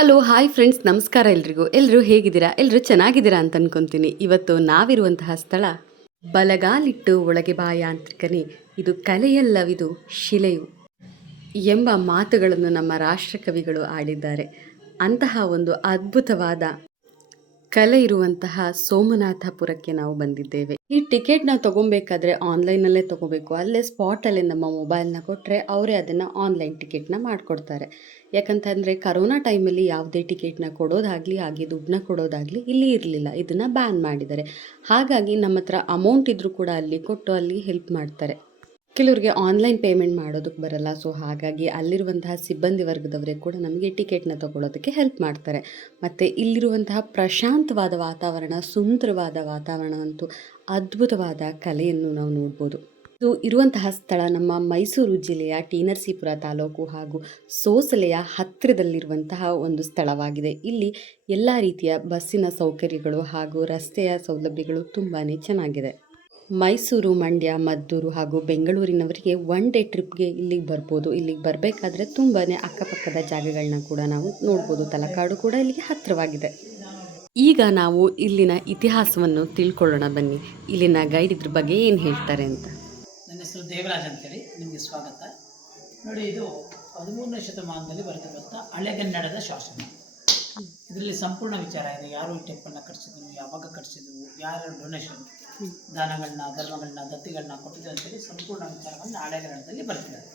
Hello hi friends ನಮಸ್ಕಾರ ಎಲ್ರಿಗೂ. ಎಲ್ಲರೂ ಹೇಗಿದ್ದೀರಾ? ಎಲ್ಲರೂ ಚೆನ್ನಾಗಿದ್ದೀರಾ ಅಂತ ಅನ್ಕೊಂತೀನಿ. ಇವತ್ತು ನಾವಿರುವಂತಹ ಸ್ಥಳ ಬಲಗಾಲಿಟ್ಟು ಒಳಗೆ ಬಾ ಯಾಂತ್ರಿಕನೇ. ಇದು ಕಲೆಯಲ್ಲವಿದು ಶಿಲೆಯು ಎಂಬ ಮಾತುಗಳನ್ನು ನಮ್ಮ ರಾಷ್ಟ್ರಕವಿಗಳು ಆಡಿದ್ದಾರೆ. ಅಂತಹ ಒಂದು ಅದ್ಭುತವಾದ ಕಲೆ ಇರುವಂತಹ ಸೋಮನಾಥಪುರಕ್ಕೆ ನಾವು ಬಂದಿದ್ದೇವೆ. ಈ ಟಿಕೆಟ್ ನಾವು ತಗೊಬೇಕಾದ್ರೆ ಆನ್ಲೈನ್ ಅಲ್ಲೇ ತಗೋಬೇಕು. ಅಲ್ಲೇ ಸ್ಪಾಟ್ ಅಲ್ಲಿ ನಮ್ಮ ಮೊಬೈಲ್ನ ಕೊಟ್ಟರೆ ಅವರೇ ಅದನ್ನ ಆನ್ಲೈನ್ ಟಿಕೆಟ್ನ ಮಾಡ್ಕೊಡ್ತಾರೆ. ಯಾಕಂತಂದರೆ ಕರೋನಾ ಟೈಮಲ್ಲಿ ಯಾವುದೇ ಟಿಕೆಟ್ನ ಕೊಡೋದಾಗ್ಲಿ, ಹಾಗೆ ದುಡ್ಡನ್ನ ಕೊಡೋದಾಗ್ಲಿ ಇಲ್ಲಿ ಇರಲಿಲ್ಲ. ಇದನ್ನ ಬ್ಯಾನ್ ಮಾಡಿದ್ದಾರೆ. ಹಾಗಾಗಿ ನಮ್ಮ ಹತ್ರ ಅಮೌಂಟ್ ಇದ್ದರೂ ಕೂಡ ಅಲ್ಲಿ ಕೊಟ್ಟು ಅಲ್ಲಿ ಹೆಲ್ಪ್ ಮಾಡ್ತಾರೆ. ಕೆಲವ್ರಿಗೆ ಆನ್ಲೈನ್ ಪೇಮೆಂಟ್ ಮಾಡೋದಕ್ಕೆ ಬರಲ್ಲ. ಸೊ ಹಾಗಾಗಿ ಅಲ್ಲಿರುವಂತಹ ಸಿಬ್ಬಂದಿ ವರ್ಗದವರೇ ಕೂಡ ನಮಗೆ ಟಿಕೆಟ್ನ ತಗೊಳ್ಳೋದಕ್ಕೆ ಹೆಲ್ಪ್ ಮಾಡ್ತಾರೆ. ಮತ್ತು ಇಲ್ಲಿರುವಂತಹ ಪ್ರಶಾಂತವಾದ ವಾತಾವರಣ, ಸುಂದರವಾದ ವಾತಾವರಣ ಅಂತೂ ಅದ್ಭುತವಾದ ಕಲೆಯನ್ನು ನಾವು ನೋಡ್ಬೋದು. ಇದು ಇರುವಂತಹ ಸ್ಥಳ ನಮ್ಮ ಮೈಸೂರು ಜಿಲ್ಲೆಯ ಟಿ ನರಸೀಪುರ ತಾಲೂಕು ಹಾಗೂ ಸೋಸಲೆಯ ಹತ್ತಿರದಲ್ಲಿರುವಂತಹ ಒಂದು ಸ್ಥಳವಾಗಿದೆ. ಇಲ್ಲಿ ಎಲ್ಲ ರೀತಿಯ ಬಸ್ಸಿನ ಸೌಕರ್ಯಗಳು ಹಾಗೂ ರಸ್ತೆಯ ಸೌಲಭ್ಯಗಳು ತುಂಬಾ ಚೆನ್ನಾಗಿದೆ. ಮೈಸೂರು ಮಂಡ್ಯ, ಮದ್ದೂರು ಹಾಗೂ ಬೆಂಗಳೂರಿನವರಿಗೆ ಒನ್ ಡೇ ಟ್ರಿಪ್ಗೆ ಇಲ್ಲಿಗೆ ಬರ್ಬೋದು. ಇಲ್ಲಿಗೆ ಬರಬೇಕಾದ್ರೆ ತುಂಬಾ ಅಕ್ಕಪಕ್ಕದ ಜಾಗಗಳನ್ನ ಕೂಡ ನಾವು ನೋಡ್ಬೋದು. ತಲಕಾಡು ಕೂಡ ಇಲ್ಲಿಗೆ ಹತ್ತಿರವಾಗಿದೆ. ಈಗ ನಾವು ಇಲ್ಲಿನ ಇತಿಹಾಸವನ್ನು ತಿಳ್ಕೊಳ್ಳೋಣ ಬನ್ನಿ. ಇಲ್ಲಿನ ಗೈಡ್ ಇದ್ರ ಬಗ್ಗೆ ಏನು ಹೇಳ್ತಾರೆ ಅಂತ? ನನ್ನ ಹೆಸರು ದೇವರಾಜ್ ಅಂತೇಳಿ. ನಿಮಗೆ ಸ್ವಾಗತ. ನೋಡಿ, ಇದು ಹದಿಮೂರನೇ ಶತಮಾನದಲ್ಲಿ ಬರೆದಿರುವಂಥ ಹಳೆಗನ್ನಡದ ಶಾಸನ. ಇದರಲ್ಲಿ ಸಂಪೂರ್ಣ ವಿಚಾರ ಇದೆ. ಯಾರು ಈ ಟೆಂಪಲ್ನ ಕಟ್ಸಿದ್ರು ಯಾವಾಗ ಕಟ್ಸಿದ್ರು ಯಾರು ಡೊನೇಷನ್ ದಾನಗಳನ್ನ, ಧರ್ಮಗಳನ್ನ, ದತ್ತಿಗಳನ್ನ ಅಂತ ಅಂತೇಳಿ ಸಂಪೂರ್ಣ ವಿಚಾರವನ್ನು ನಾಳೆಗರಣದಲ್ಲಿ ಬರ್ತಿದ್ದಾರೆ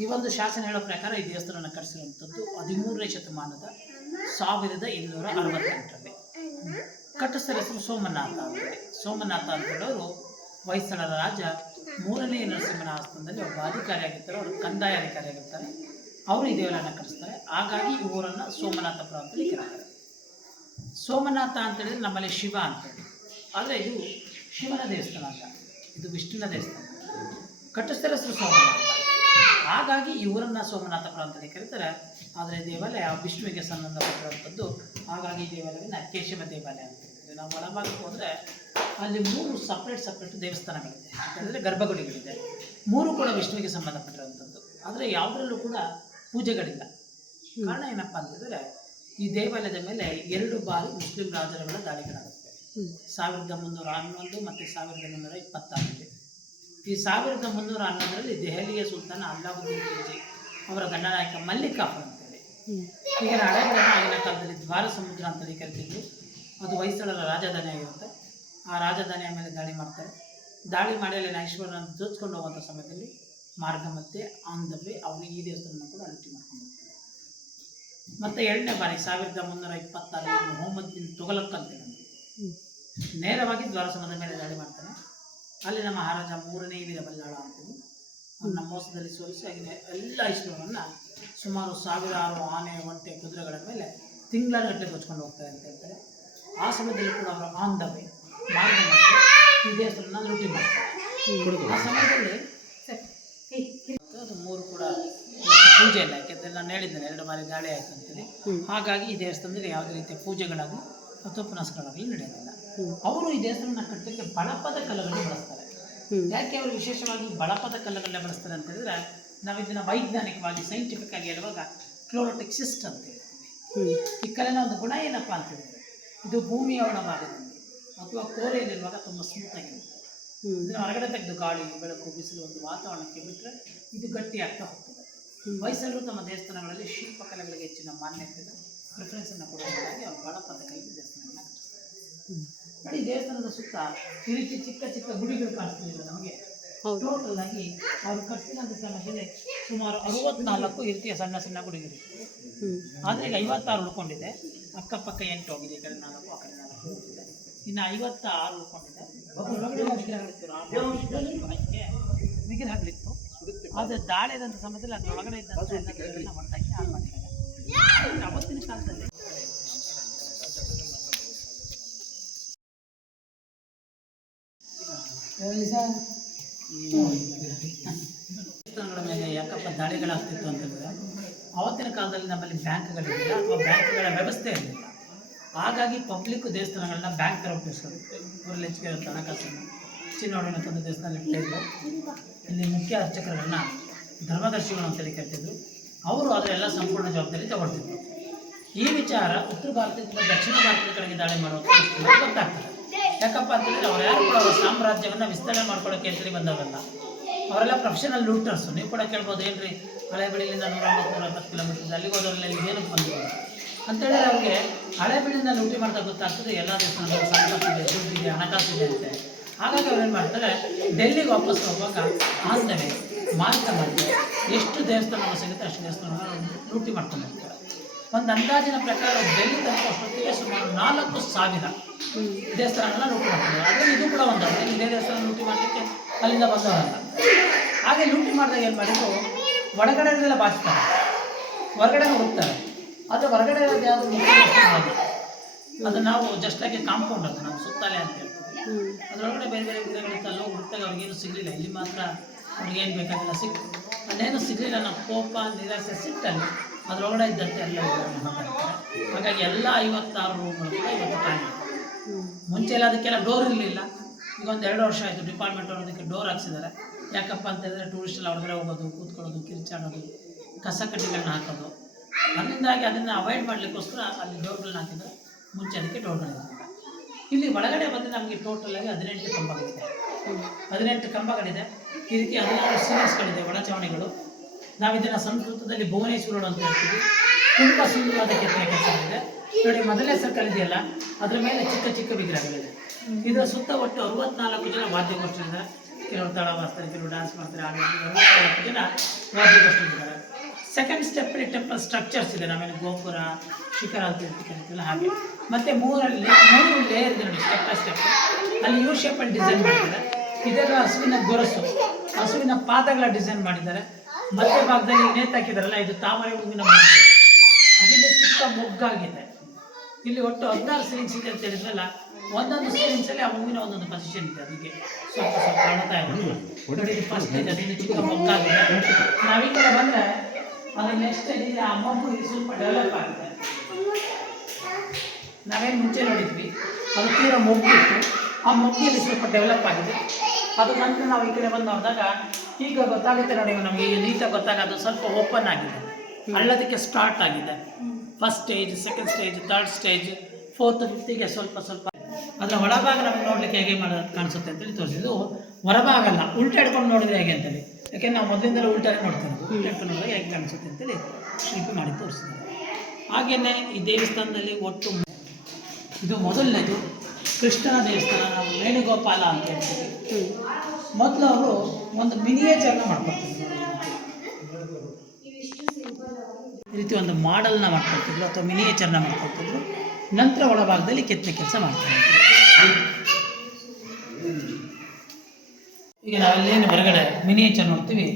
ಈ ಒಂದು ಶಾಸನ ಹೇಳೋ ಪ್ರಕಾರ ಈ ದೇವಸ್ಥಾನವನ್ನು ಕಟ್ಟಿಸಿರುವಂಥದ್ದು ಹದಿಮೂರನೇ ಶತಮಾನದ ಸಾವಿರದ ಇನ್ನೂರ ಅರವತ್ತೆಂಟರಲ್ಲಿ. ಕಟ್ಟಿಸ್ತಾರೆ ಹೆಸರು ಸೋಮನಾಥ ಅಂತೇಳಿ ಸೋಮನಾಥ ಅಂತ ಹೇಳೋರು ರಾಜ, ಮೂರನೇ ನರಸಿಂಹನ ಆಸ್ಥಾನದಲ್ಲಿ ಒಬ್ಬ ಅಧಿಕಾರಿಯಾಗಿರ್ತಾರೆ, ಅವರು ಕಂದಾಯ ಅಧಿಕಾರಿಯಾಗಿರ್ತಾರೆ. ಅವರು ಈ ದೇವರನ್ನು ಕಟ್ಟಿಸ್ತಾರೆ. ಹಾಗಾಗಿ ಈ ಊರನ್ನು ಸೋಮನಾಥಪುರ ಅಂತ ಕರೀತಾರೆ. ಸೋಮನಾಥ ಅಂತೇಳಿದ್ರೆ ನಮ್ಮಲ್ಲಿ ಶಿವ ಅಂತೇಳಿ ಆದರೆ ಇದು ಶಿವನ ದೇವಸ್ಥಾನ ಅಂತ. ಇದು ವಿಷ್ಣುವಿನ ದೇವಸ್ಥಾನ. ಕಟ್ಟಿಸ್ತಾರೆ ಹೆಸರು ಸೋಮನಾಥ. ಹಾಗಾಗಿ ಈ ಸೋಮನಾಥ ಅಂತೇಳಿ ಕರೀತಾರೆ. ಆದರೆ ದೇವಾಲಯ ವಿಷ್ಣುವಿಗೆ ಸಂಬಂಧಪಟ್ಟಿರುವಂಥದ್ದು ಹಾಗಾಗಿ ದೇವಾಲಯವನ್ನು ಕೇಶವ ದೇವಾಲಯ ಅಂತ ನಾವು ಒಳಭಾಗಕ್ಕೆ ಹೋದರೆ ಅಲ್ಲಿ ಮೂರು ಸಪ್ರೇಟ್ ಸಪ್ರೇಟ್ ದೇವಸ್ಥಾನಗಳಿದೆ. ಯಾಕಂದರೆ ಗರ್ಭಗುಡಿಗಳಿದೆ. ಮೂರು ಕೂಡ ವಿಷ್ಣುವಿಗೆ ಸಂಬಂಧಪಟ್ಟಿರುವಂಥದ್ದು. ಆದರೆ ಯಾವುದರಲ್ಲೂ ಕೂಡ ಪೂಜೆಗಳಿಲ್ಲ. ಕಾರಣ ಏನಪ್ಪ ಅಂತಂದರೆ ಈ ದೇವಾಲಯದ ಮೇಲೆ ಎರಡು ಬಾರಿ ಮುಸ್ಲಿಂ ರಾಜರುಗಳ ದಾಳಿಗಳಾಗುತ್ತೆ ಸಾವಿರದ ಮುನ್ನೂರ ಹನ್ನೊಂದು ಮತ್ತು ಸಾವಿರದ ಮುನ್ನೂರ ಇಪ್ಪತ್ತಾರಲ್ಲಿ ಈ ಸಾವಿರದ ಮುನ್ನೂರ ಹನ್ನೊಂದರಲ್ಲಿ ದೆಹಲಿಯ ಸುಲ್ತಾನ ಅಲ್ಲಾವುದ್ದೀನ್ ಖಿಲ್ಜಿ ಅವರ ಗಂಡನಾಯಕ ಮಲ್ಲಿಕಾಫರ್ ಅಂತೇಳಿ ಈಗ ಹಳೆಗಳನ್ನು ಆಗಿನ ಕಾಲದಲ್ಲಿ ದ್ವಾರ ಸಮುದ್ರ ಅಂತೇಳಿ ಕರಿತಿದ್ರು. ಅದು ಹೊಯ್ಸಳರ ರಾಜಧಾನಿ ಆಗಿರುತ್ತೆ. ಆ ರಾಜಧಾನಿಯ ಮೇಲೆ ದಾಳಿ ಮಾಡ್ತಾರೆ. ದಾಳಿ ಮಾಡಿ ಅಲ್ಲಿ ಐಶ್ವರ್ಯನ ದೋಚ್ಕೊಂಡು ಹೋಗುವಂಥ ಸಮಯದಲ್ಲಿ ಮಾರ್ಗ ಮತ್ತೆ ಆನ್ ಅವರು ಈ ದೇವಸ್ಥಾನ ಕೂಡ ಲೂಟಿ ಮಾಡ್ಕೊಂಡು ಮತ್ತೆ ಎರಡನೇ ಬಾರಿ ಸಾವಿರದ ಮುನ್ನೂರ ಇಪ್ಪತ್ತಾರು ಮೊಹಮ್ಮದ್ ಬಿನ್ ತುಗಲಕ್ ಅಂತ ಹೇಳಿ ನೇರವಾಗಿ ದ್ವಾರಸಮದ ಮೇಲೆ ದಾಳಿ ಮಾಡ್ತಾನೆ ನಮ್ಮ ಮಹಾರಾಜ ಮೂರನೇ ವೀರ ಅಂತೀವಿ. ಅವನ ಮೋಸದಲ್ಲಿ ಸೋಲಿಸಿ ಆಗಿನ ಎಲ್ಲ ಐಶ್ವರ್ಯವನ್ನು ಸುಮಾರು ಸಾವಿರಾರು ಆನೆ, ಒಂಟೆ, ಕುದುರೆಗಳ ಮೇಲೆ ತಿಂಗಳಗಟ್ಟಲೆ ಕೊಚ್ಕೊಂಡು ಹೋಗ್ತಾರೆ ಅಂತ ಹೇಳ್ತಾರೆ. ಆ ಸಮಯದಲ್ಲಿ ಕೂಡ ಅವರು ಆನ್ ದ ವೇ ಮಾರ್ಗ ಈ ದೇವಸ್ಥಾನ ಲೂಟಿ ಮಾಡ್ತಾರೆ. ಆ ಸಮಯದಲ್ಲಿ ಮೂರು ಕೂಡ ಪೂಜೆ ಇಲ್ಲ. ಯಾಕೆಂದರೆ ನಾನು ಹೇಳಿದ್ದೇನೆ ಎರಡು ಬಾರಿ ದಾಳಿ ಆಯ್ತು ಅಂತೇಳಿ. ಹಾಗಾಗಿ ಈ ದೇವಸ್ಥಾನದಲ್ಲಿ ಯಾವುದೇ ರೀತಿಯ ಪೂಜೆಗಳಾಗಲಿ ಅಥವಾ ಪುನಸ್ಕಾರಗಳಾಗಲಿ ನಡೆಯೋದಿಲ್ಲ ಅವರು ಈ ದೇವಸ್ಥಾನ ಕಟ್ಟಲಿಕ್ಕೆ ಬಳಪದ ಕಲ್ಲುಗಳನ್ನ ಬಳಸ್ತಾರೆ. ಯಾಕೆ ಅವರು ವಿಶೇಷವಾಗಿ ಬಳಪದ ಕಲ್ಲುಗಳನ್ನ ಬಳಸ್ತಾರೆ ಅಂತ ಹೇಳಿದ್ರೆ ನಾವು ಇದನ್ನ ವೈಜ್ಞಾನಿಕವಾಗಿ ಸೈಂಟಿಫಿಕ್ ಆಗಿ ಹೇಳುವಾಗ ಕ್ಲೋರೋಟಿಕ್ ಸಿಸ್ಟ್ ಅಂತ ಹೇಳ್ತೀವಿ. ಈ ಕಲ್ಲಿನ ಒಂದು ಗುಣ ಏನಪ್ಪ ಅಂತ ಹೇಳಿದ್ರೆ ಇದು ಭೂಮಿಯ ಒಳಭಾಗದಲ್ಲಿ ಅಥವಾ ಕೋರೆಯಲ್ಲಿರುವಾಗ ತುಂಬ ಸ್ಮೂತ್ ಆಗಿರುತ್ತೆ. ಇದನ್ನ ಹೊರಗಡೆ ತೆಗೆದು ಗಾಳಿ ಬೆಳಕು ಬಿಸಿಲು ಒಂದು ವಾತಾವರಣಕ್ಕೆ ಬಿಟ್ಟರೆ ಇದು ಗಟ್ಟಿ ಆಗ್ತಾ ಹೋಗ್ತದೆ ವಯಸ್ಸಲ್ಲೂ ತಮ್ಮ ದೇವಸ್ಥಾನಗಳಲ್ಲಿ ಶಿಲ್ಪಕಲೆಗಳಿಗೆ ಹೆಚ್ಚಿನ ಮಾನ್ಯತೆ ಪ್ರಿಫರೆನ್ಸನ್ನು ಕೊಡುವುದಾಗಿ ಅವರು ಬಳಪದ ಕೈಲಿ ದೇವಸ್ಥಾನಗಳನ್ನ ಕಟ್ಟಿಸ್ತಾರೆ. ನೋಡಿ ದೇವಸ್ಥಾನದ ಸುತ್ತ ಈ ರೀತಿ ಚಿಕ್ಕ ಚಿಕ್ಕ ಗುಡಿಗಳು ಕಾಣಿಸ್ತಿಲ್ಲ ನಮಗೆ? ಟೋಟಲ್ ಆಗಿ ಅವರು ಕಟ್ಟಿಸಿದಂಥ ಸಮಯದಲ್ಲಿ ಸುಮಾರು ಅರವತ್ನಾಲ್ಕು ಈ ರೀತಿಯ ಸಣ್ಣ ಸಣ್ಣ ಗುಡಿಗಳು ಆದರೆ ಈಗ ಐವತ್ತಾರು ಉಳ್ಕೊಂಡಿದೆ. ಅಕ್ಕಪಕ್ಕ ಎಂಟು ಹೋಗಿದೆ ಈ ಕಡೆ ನಾಲ್ಕು ಆ ಕಡೆ ನಾಲ್ಕು ಹೋಗಿದೆ ಇನ್ನು ಐವತ್ತ ಆರು ಉಳ್ಕೊಂಡಿದೆ. ಒಳಗಡೆ ವಿಗ್ರಹಗಳಿತ್ತು. ಆದರೆ ದಾಳಿದಂಥ ಸಮಯದಲ್ಲಿ ಅದರೊಳಗಡೆ ಇದ್ದಂಥ ವಿಗ್ರಹಗಳನ್ನ ಹಾಳು ಮಾಡಿದ್ದಾರೆ ಕಾಲದಲ್ಲಿ ದೇವಸ್ಥಾನಗಳ ಮೇಲೆ ಯಾಕಪ್ಪ ದಾಳಿಗಳಾಗ್ತಿತ್ತು ಅಂತಂದ್ರೆ ಅವತ್ತಿನ ಕಾಲದಲ್ಲಿ ನಮ್ಮಲ್ಲಿ ಬ್ಯಾಂಕ್ಗಳಿರಲಿಲ್ಲ ಅಥವಾ ಬ್ಯಾಂಕ್ಗಳ ವ್ಯವಸ್ಥೆ ಇರಲಿಲ್ಲ. ಹಾಗಾಗಿ ಪಬ್ಲಿಕ್ ದೇವಸ್ಥಾನಗಳನ್ನ ಬ್ಯಾಂಕ್ ಥರ ಉಪಯೋಗಿಸೋದು. ಅವರಲ್ಲಿ ಹೆಚ್ಚಿಗೆ ಹಣಕಾಸನ್ನು. ಚಿನ್ನೋಡನ ತಂದು ದೇವಸ್ಥಾನ ಇಟ್ಟಿದ್ರು. ಇಲ್ಲಿ ಮುಖ್ಯ ಅರ್ಚಕರನ್ನ ಧರ್ಮದರ್ಶಿಗಳು ಅಂತೇಳಿ ಕರಿತಿದ್ರು ಅವರು ಅದರೆಲ್ಲ ಸಂಪೂರ್ಣ ಜವಾಬ್ದಾರಿ ತಗೊಳ್ತಿದ್ರು. ಈ ವಿಚಾರ ಉತ್ತರ ಭಾರತದಿಂದ ದಕ್ಷಿಣ ಭಾರತದ ಕಡೆಗೆ ದಾಳಿ ಮಾಡುವಂಥ ಗೊತ್ತಾಗ್ತದೆ. ಯಾಕಪ್ಪ ಅಂತಂದ್ರೆ ಅವ್ರು ಯಾರು ಕೂಡ ಅವರ ಸಾಮ್ರಾಜ್ಯವನ್ನ ವಿಸ್ತರಣೆ ಮಾಡ್ಕೊಳ್ಳೋಕೆ ಅಂತೇಳಿ ಬಂದವರಲ್ಲ. ಅವರೆಲ್ಲ ಪ್ರೊಫೆಷನಲ್ ಲೂಟರ್ಸ್ ನೀವು ಕೂಡ ಕೇಳ್ಬೋದು, ಏನ್ರಿ? ಹಳೆಬೀಡಿನಿಂದ ನೂರ ಮೂವತ್ತು ನೂರ ಹತ್ತು ಕಿಲೋಮೀಟರ್ ಅಲ್ಲಿಗೆ ಹೋದವರಲ್ಲಿ ಇಲ್ಲಿ ಏನಕ್ಕೆ ಬಂದಿದ್ದಾರೆ ಅಂತೇಳಿ ಅವ್ರಿಗೆ ಹಳೆಬೀಡಿಂದ ಲೂಟಿ ಮಾಡ್ತಾ ಗೊತ್ತಾಗ್ತದೆ, ಎಲ್ಲ ದೇಶ ಸಂಪತ್ತಿದೆ ದುಡ್ಡಿದೆ ಹಣಕಾಸು ಇದೆ ಅಂತ. ಹಾಗಾಗಿ ಅವ್ರು ಏನು ಮಾಡ್ತಾರೆ ಡೆಲ್ಲಿಗೆ ವಾಪಸ್ ಹೋಗುವಾಗ ಆಂದವೇ ಮಾರ್ಗ ಮಾಡಿ ಎಷ್ಟು ದೇವಸ್ಥಾನ ಸಿಗುತ್ತೆ ಅಷ್ಟು ದೇವಸ್ಥಾನ ಲೂಟಿ ಮಾಡ್ಕೊಂಡು ಹೋಗ್ತಾರೆ ಒಂದು ಅಂದಾಜಿನ ಪ್ರಕಾರ ಡೆಲ್ಲಿ ತಲುಪುವಷ್ಟೊತ್ತಿಗೆ ಸುಮಾರು ನಾಲ್ಕು ಸಾವಿರ ದೇವಸ್ಥಾನಗಳನ್ನ ಲೂಟಿ ಮಾಡ್ತಾರೆ ಆದರೆ ಇದು ಕೂಡ ಒಂದು ಅಂದರೆ ಇದೇ ದೇವಸ್ಥಾನ ಲೂಟಿ ಮಾಡಲಿಕ್ಕೆ ಅಲ್ಲಿಂದ ಬಂದವರಲ್ಲ. ಹಾಗೆ ಲೂಟಿ ಮಾಡಿದಾಗ ಏನು ಮಾಡಿದ್ರು? ಒಳಗಡೆನೆಲ್ಲ ಬಾಚ್ತಾರೆ. ಹೊರಗಡೆ ಹೋಗ್ತಾರೆ. ಆದರೆ ಹೊರಗಡೆ ಯಾವುದು ಅದು ನಾವು ಜಸ್ಟ್ ಆಗಿ ಕಾಂಪೌಂಡ್ ಅದು. ನಾವು ಸುತ್ತಲೇ ಅಂತ ಹೇಳ್ತೀವಿ. ಅದರೊಳಗಡೆ ಬೇರೆ ಬೇರೆ ಗಿಡಗಳಿತ್ತು ಅಲ್ಲಿ ಹೋಗಿ ಹುಡುಕ್ದಾಗ ಅವ್ರಿಗೇನು ಸಿಗಲಿಲ್ಲ. ಇಲ್ಲಿ ಮಾತ್ರ ಅವ್ರಿಗೇನು ಬೇಕಾಗಿಲ್ಲ ಸಿಕ್ತು ಅಲ್ಲೇನು ಸಿಗಲಿಲ್ಲ ನಮ್ಮ ಕೋಪ ನಿರಾಸೆ ಸಿಟ್ಟಲ್ಲಿ ಅದರೊಳಗಡೆ ಇದ್ದಂತೆ ಎಲ್ಲ ಹಾಗಾಗಿ ಎಲ್ಲ ಐವತ್ತಾರು ರೂಮ್ಗಳು ಇವತ್ತು ಖಾಲಿ. ಮುಂಚೆ ಎಲ್ಲ ಅದಕ್ಕೆಲ್ಲ ಡೋರ್ ಇರಲಿಲ್ಲ. ಈಗ ಒಂದು ಎರಡು ವರ್ಷ ಆಯಿತು ಡಿಪಾರ್ಟ್ಮೆಂಟ್ ಅವರು ಅದಕ್ಕೆ ಡೋರ್ ಹಾಕ್ಸಿದ್ದಾರೆ. ಯಾಕಪ್ಪ ಅಂತಂದರೆ ಟೂರಿಸ್ಟ್ ಎಲ್ಲ ಹೊರಗಡೆ ಹೋಗೋದು, ಕೂತ್ಕೊಳ್ಳೋದು, ಕಿರ್ಚಾಡೋದು, ಕಸ ಕಡ್ಡಿಗಳನ್ನ ಹಾಕೋದು. ಅದರಿಂದಾಗಿ ಅದನ್ನು ಅವಾಯ್ಡ್ ಮಾಡಲಿಕ್ಕೋಸ್ಕರ ಅಲ್ಲಿ ಡೋರ್ಗಳನ್ನ ಹಾಕಿದ್ರೆ ಮುಂಚೆ ಅದಕ್ಕೆ ಡೋರ್ಗಳಿರಲಿಲ್ಲ ಇಲ್ಲಿ ಒಳಗಡೆ ಬಂದು ನಮಗೆ ಟೋಟಲ್ ಆಗಿ ಹದಿನೆಂಟು ಕಂಬಗಳಿದೆ. ಹದಿನೆಂಟು ಕಂಬಗಳಿದೆ. ಈ ರೀತಿ ಹಲವಾರು ಸೀರೀಸ್ಗಳಿದೆ ಒಳಚಾವಣೆಗಳು ನಾವು ಇದನ್ನು ಸಂಸ್ಕೃತದಲ್ಲಿ ಭುವನೇಶ್ವರ ಅಂತ ಹೇಳ್ತೀವಿ. ತುಂಬ ಸುಂದರವಾದ ಕೆತ್ತನೆ ಕೆಲಸಗಳಿದೆ. ನೋಡಿ, ಮೊದಲನೇ ಸರ್ಕಲ್ ಇದೆಯಲ್ಲ, ಅದರ ಮೇಲೆ ಚಿಕ್ಕ ಚಿಕ್ಕ ವಿಗ್ರಹಗಳಿದೆ. ಇದರ ಸುತ್ತ ಒಟ್ಟು ಅರವತ್ನಾಲ್ಕು ಜನ ವಾದ್ಯಗೋಷ್ಠಿದ್ದಾರೆ ಕೆಲವರು ತಾಳ ಮಾಡ್ತಾರೆ, ಕೆಲವರು ಡ್ಯಾನ್ಸ್ ಮಾಡ್ತಾರೆ ಅರವತ್ನಾಲ್ಕು ಜನ ವಾದ್ಯಗೋಷ್ಠಿದ್ದಾರೆ ಸೆಕೆಂಡ್ ಸ್ಟೆಪ್ಪಲ್ಲಿ ಟೆಂಪಲ್ ಸ್ಟ್ರಕ್ಚರ್ಸ್ ಇದೆ. ನಮ್ಮ ಗೋಪುರ, ಶಿಖರ ಅಂತ ಹೇಳ್ತೀವಿ ಕರಿತೀವಲ್ಲ ಹಾಗೆ. ಮತ್ತೆ ಮೂರಲ್ಲಿ ಮೂರು ಲೇಯರ್ ಇದೆ ನೋಡಿ ಸ್ಟೆಪ್ ಬೈ ಸ್ಟೆಪ್ ಅಲ್ಲಿ ಯು ಶೇಪಲ್ಲಿ ಡಿಸೈನ್ ಮಾಡಿದ್ದಾರೆ. ಇದೆಲ್ಲ ಹಸುವಿನ ಗೊರಸು. ಹಸುವಿನ ಪಾದಗಳ ಡಿಸೈನ್ ಮಾಡಿದ್ದಾರೆ. ಮಧ್ಯ ಭಾಗದಲ್ಲಿ ನೇತಾಕಿದಾರಲ್ಲ ಇದು ತಾಮರೆ ಹೂವಿನ ಮೊಗ್ಗು. ಅದಿಲ್ಲಿ ಚಿಕ್ಕ ಮೊಗ್ಗಾಗಿದೆ. ಇಲ್ಲಿ ಒಟ್ಟು ಹದಿನಾರು ಸೀನ್ಸ್ ಇದೆ ಅಂತ ಹೇಳಿದ್ರಲ್ಲ, ಒಂದೊಂದು ಸೀನ್ಸಲ್ಲಿ ಆ ಹೂವಿನ ಒಂದೊಂದು ಪೊಸಿಷನ್ ಇದೆ ಅದಕ್ಕೆ. ಸ್ವಲ್ಪ ಸ್ವಲ್ಪ ಕಾಣ್ತಾ ಇದೆ. ಫಸ್ಟ್ ಇದೆ ಚಿಕ್ಕ ಮೊಗ್ಗಾಗಿದೆ. ನಾವೀಗ ಬಂದರೆ ಅದು ನೆಕ್ಸ್ಟ್ ಇದೆ ಆ ಮಗು ಸ್ವಲ್ಪ ಡೆವಲಪ್ ಆಗಿದೆ. ನಾವೇನು ಮುಂಚೆ ನೋಡಿದ್ವಿ, ಅದು ತೀರಾ ಮೊಗ್ಗಿತ್ತು. ಆ ಮೊಗ್ಗಿಯಲ್ಲಿ ಸ್ವಲ್ಪ ಡೆವಲಪ್ ಆಗಿದೆ. ಅದು ನಂತರ ನಾವು ಈ ಕಡೆ ಬಂದು ನೋಡಿದಾಗ, ಈಗ ಗೊತ್ತಾಗುತ್ತೆ ನೋಡಿ ನಮಗೆ ನೀಟಾಗಿ ಗೊತ್ತಾಗ ಅದು ಸ್ವಲ್ಪ ಓಪನ್ ಆಗಿದೆ. ಅಳ್ಳೋದಕ್ಕೆ ಸ್ಟಾರ್ಟ್ ಆಗಿದೆ. First stage second stage third stage fourth ಫಿಫ್ತಿಗೆ ಸ್ವಲ್ಪ ಸ್ವಲ್ಪ. ಅದರ ಒಳಭಾಗ ನಮಗೆ ನೋಡಲಿಕ್ಕೆ ಹೇಗೆ ಮಾಡ, ಕಾಣಿಸುತ್ತೆ ಅಂತೇಳಿ ತೋರಿಸಿದ್ದು, ಹೊರಭಾಗ ಅಲ್ಲ, ಉಲ್ಟಾ ಹಿಡ್ಕೊಂಡು ನೋಡಿದ್ರೆ ಹೇಗೆ ಅಂತೇಳಿ. ಯಾಕೆಂದ್ರೆ ನಾವು ಮೊದಲಿಂದಲೂ ಉಲ್ಟಾನೆ ನೋಡ್ತೇವೆ. ಉಲ್ಟಾ ಹಿಡ್ಕೊಂಡು ನೋಡಿದ್ರೆ ಹೇಗೆ ಕಾಣಿಸುತ್ತೆ ಅಂತೇಳಿ ಶಿಲ್ಪಿ ಮಾಡಿ ತೋರಿಸಿದ್ದಾರೆ. ಹಾಗೆಯೇ ಈ ದೇವಸ್ಥಾನದಲ್ಲಿ ಒಟ್ಟು ಇದು ಮೊದಲನೇದು ಕೃಷ್ಣನ ದೇವಸ್ಥಾನ ನಾವು ವೇಣುಗೋಪಾಲ ಅಂತ ಹೇಳ್ತೀವಿ. ಮೊದಲು ಅವರು ಒಂದು ಮಿನಿಯೇಚರ್ನ ಮಾಡ್ಕೊಳ್ತಿದ್ರು ಈ ರೀತಿ ಒಂದು ಮಾಡೆಲ್ನ ಮಾಡ್ಕೊಳ್ತಿದ್ರು ಅಥವಾ ಮಿನಿಯೇಚರ್ನ ಮಾಡ್ಕೊಳ್ತಿದ್ರು ನಂತರ ಒಳಭಾಗದಲ್ಲಿ ಕೆತ್ತನೆ ಕೆಲಸ ಮಾಡ್ತಾರೆ ಇದ್ರು. ಈಗ ನಾವೆಲ್ಲೇನು ಹೊರಗಡೆ ಮಿನಿಯೇಚರ್ ನೋಡ್ತೀವಿ.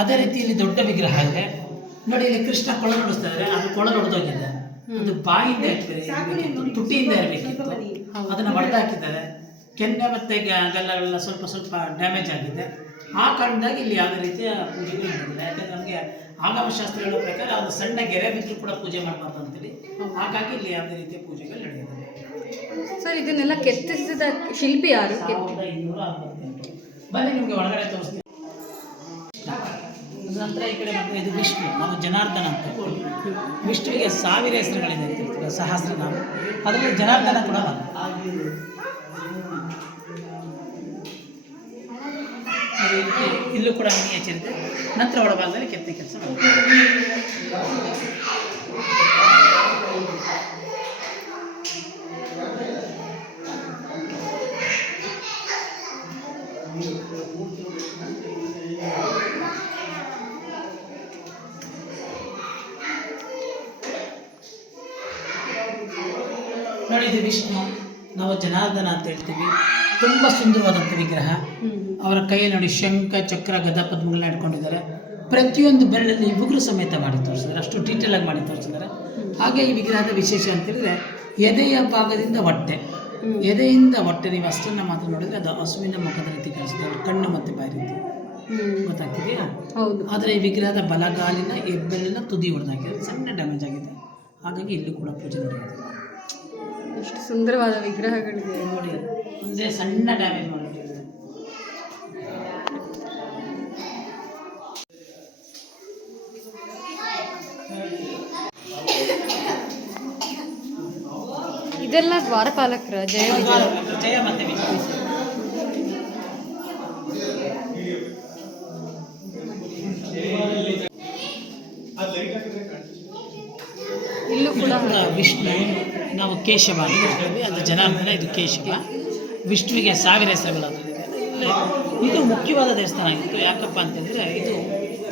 ಅದೇ ರೀತಿ ಇಲ್ಲಿ ದೊಡ್ಡ ವಿಗ್ರಹ ಇದೆ. ನೋಡಿ ಇಲ್ಲಿ ಕೃಷ್ಣ ಕೊಳ ನುಡಿಸ್ತಾ ಇದ್ದಾರೆ ಅದು ಕೊಳ ಹೊಡೆದೋಗಿದೆ. ಅದು ಬಾಯಿಂದ ಇರ್ಬೇಕಿತ್ತು ತುಟಿಯಿಂದ ಇರಬೇಕಿತ್ತು ಅದನ್ನ ಹೊಡೆದಾಕಿದ್ದಾರೆ ಕೆನ್ನೆ ಮತ್ತೆ ಗಲ್ಲಗಳೆಲ್ಲ ಸ್ವಲ್ಪ ಸ್ವಲ್ಪ ಡ್ಯಾಮೇಜ್ ಆಗಿದೆ. ಆ ಕಾರಣದಾಗಿ ಇಲ್ಲಿ ಯಾವುದೇ ರೀತಿಯ ಪೂಜೆಗಳು ನಡೆದಿಲ್ಲ. ಯಾಕಂದ್ರೆ ನಮಗೆ ಆಗಮಶಾಸ್ತ್ರಗಳ ಪ್ರಕಾರ ಒಂದು ಸಣ್ಣ ಗೆರೆ ಬಿದ್ದರೂ ಕೂಡ ಪೂಜೆ ಮಾಡಬಾರ್ದು ಅಂತೇಳಿ. ಹಾಗಾಗಿ ಇಲ್ಲಿ ಯಾವುದೇ ರೀತಿಯ ಪೂಜೆಗಳು ನಡೆಯುತ್ತೆ ಸರ್ ಇದನ್ನೆಲ್ಲ ಕೆತ್ತಿಸಿದ ಶಿಲ್ಪಿ ಯಾರು? ಇನ್ನೂರ ಅರವತ್ತೆಂಟು. ಬನ್ನಿ ನಿಮಗೆ ಒಳಗಡೆ ತೋರಿಸ್ತೀನಿ. ನಂತರ ಈ ಕಡೆ ಮತ್ತೆ ಇದು ವಿಷ್ಣು ನಾವು ಜನಾರ್ದನ ಅಂತ. ವಿಷ್ಣುವಿಗೆ ಸಾವಿರ ಹೆಸರುಗಳಿದೆ ಅಂತ ಹೇಳ್ತೀವಿ ಸಹಸ್ರನಾಮ. ಅದರಲ್ಲಿ ಜನಾರ್ದನ ಕೂಡ ಒಂದು ಇಲ್ಲೂ ಕೂಡ ಮಿನಿಯೇಚರ್ ಇದೆ ನಂತರ ಒಳಭಾಗದಲ್ಲಿ ಕೆತ್ತನೆ ಕೆಲಸ ನೋಡಿ ಇದು ವಿಷ್ಣು ನಾವು ಜನಾರ್ದನ ಅಂತ ಹೇಳ್ತೀವಿ. ತುಂಬ ಸುಂದರವಾದಂಥ ವಿಗ್ರಹ. ಅವರ ಕೈಯಲ್ಲಿ ನೋಡಿ ಶಂಖ ಚಕ್ರ ಗದ ಪದ್ಮಗಳನ್ನ ಇಟ್ಕೊಂಡಿದ್ದಾರೆ. ಪ್ರತಿಯೊಂದು ಬೆರಳಲ್ಲಿ ಉಗ್ರ ಸಮೇತ ಮಾಡಿ ತೋರಿಸಿದ್ದಾರೆ. ಅಷ್ಟು ಡೀಟೇಲ್ ಆಗಿ ಮಾಡಿ ತೋರಿಸಿದ್ದಾರೆ. ಹಾಗೆ ಈ ವಿಗ್ರಹದ ವಿಶೇಷ ಅಂತ ಹೇಳಿದ್ರೆ ಎದೆಯ ಭಾಗದಿಂದ ಹೊಟ್ಟೆ. ಎದೆಯಿಂದ ಹೊಟ್ಟೆ ನೀವು ಅಷ್ಟನ್ನು ಮಾತ್ರ ನೋಡಿದ್ರೆ ಅದು ಹಸುವಿನ ಮುಖದ ರೀತಿ ಕಾಣಿಸ್ತಾರೆ ಕಣ್ಣು ಮತ್ತು ಬಾಯಿ ರೀತಿ. ಗೊತ್ತಾಗ್ತಿದೆಯಾ? ಹೌದು. ಆದರೆ ಈ ವಿಗ್ರಹದ ಬಲಗಾಲಿನ ಹೆಬ್ಬೆಲ್ಲಿನ ತುದಿ ಹೊಡೆದಾಗಿದೆ ಸಣ್ಣ ಡ್ಯಾಮೇಜ್ ಆಗಿದೆ. ಹಾಗಾಗಿ ಇಲ್ಲೂ ಕೂಡ ಪೂಜೆ ನಡೆಯುತ್ತೆ ಎಷ್ಟು ಸುಂದರವಾದ ವಿಗ್ರಹಗಳಿದೆ. ನೋಡಿ ಅಂದರೆ ಸಣ್ಣ ಡ್ಯಾಮೇಜ್ ಇದೆಲ್ಲ ದ್ವಾರಪಾಲಕರ ಜಯ ಜಯ ಮತ್ತೆ ವಿಜಯ ಇಲ್ಲೂ ಕೂಡ ಕೂಡ ವಿಷ್ಣು ನಾವು ಕೇಶವ ಅಂತ ಹೇಳ್ತೀವಿ. ಅದು ಜನಾರ್ದನ ಇದು ಕೇಶವ ವಿಷ್ಣುವಿಗೆ ಸಾವಿರ ಹೆಸರುಗಳು ಅದರಲ್ಲಿದೆ ಇದು ಮುಖ್ಯವಾದ ದೇವಸ್ಥಾನ ಆಗಿತ್ತು. ಯಾಕಪ್ಪ ಅಂತಂದರೆ ಇದು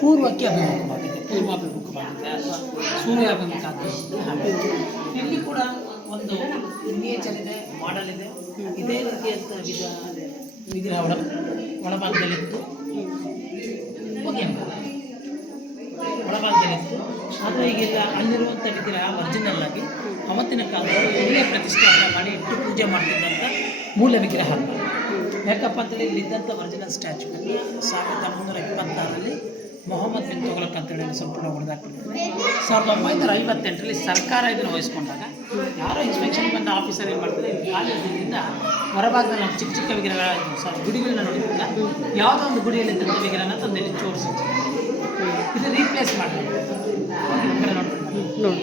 ಪೂರ್ವಕ್ಕೆ ಅಭಿಮುಖವಾಗಿದೆ. ಪೂರ್ವಾಭಿಮುಖವಾಗಿದೆ. ಅಥವಾ ಸೂರ್ಯಾಭಿಮುಖ ಅಂತ ಇಲ್ಲಿ ಕೂಡ ಒಂದು ನೇಚರ್ ಇದೆ ಮಾಡಲ್ ಇದೆ. ಇದೇ ರೀತಿಯಂಥ ವಿಧ ವಿಗ್ರಹ ಒಳ ಒಳಭಾಗದಲ್ಲಿತ್ತು. ಒಳಭಾಗದಲ್ಲಿತ್ತು. ಆದರೆ ಈಗೆಲ್ಲ ಅಲ್ಲಿರುವಂಥ ವಿಗ್ರಹ ಒರಿಜಿನಲ್ ಆಗಿ ಅವತ್ತಿನ ಕಾಲದಲ್ಲಿ ಇಲ್ಲೇ ಪ್ರತಿಷ್ಠಾಪನೆ ಮಾಡಿ ಇಟ್ಟು ಪೂಜೆ ಮಾಡ್ತಿದ್ದಂಥ ಮೂಲ ವಿಗ್ರಹ ಅಲ್ಲ ಯಾಕಪ್ಪ ಅಂತೇಳಿ ಇಲ್ಲಿದ್ದಂಥ ಒರಿಜಿನಲ್ ಸ್ಟ್ಯಾಚ್ಯೂವನ್ನು ಸಾವಿರದ ಮುನ್ನೂರ ಇಪ್ಪತ್ತಾರರಲ್ಲಿ ಮೊಹಮ್ಮದ್ ಬಿನ್ ತೊಗೊಳಕ್ ಅಂತೇಳಿ ಸಂಪೂರ್ಣ ಹೊಡೆದಾಕ್ಬಿಟ್ಟಿದ್ದಾರೆ ಸಾವಿರದ ಒಂಬೈನೂರ ಐವತ್ತೆಂಟರಲ್ಲಿ ಸರ್ಕಾರ ಇದನ್ನು ವಹಿಸ್ಕೊಂಡಾಗ ಯಾರೋ ಇನ್ಸ್ಪೆಕ್ಷನ್ ಬಂದ ಆಫೀಸರ್ ಏನು ಮಾಡ್ತಾರೆ ಕಾಲೇಜಿನಿಂದ ಹೊರಭಾಗದಲ್ಲಿ ನಾವು ಚಿಕ್ಕ ಚಿಕ್ಕ ವಿಗ್ರಹಗಳ ಗುಡಿಗಳನ್ನ ನೋಡಿದ್ರಲ್ಲ, ಯಾವುದೋ ಒಂದು ಗುಡಿಯಲ್ಲಿ ಇದ್ದಂಥ ವಿಗ್ರಹನ ತಂದು ಜೋಡಿಸಿ ಇದು ರೀಪ್ಲೇಸ್ ಮಾಡಬೇಕು. ನೋಡ್ಬೋದು ನೋಡಿ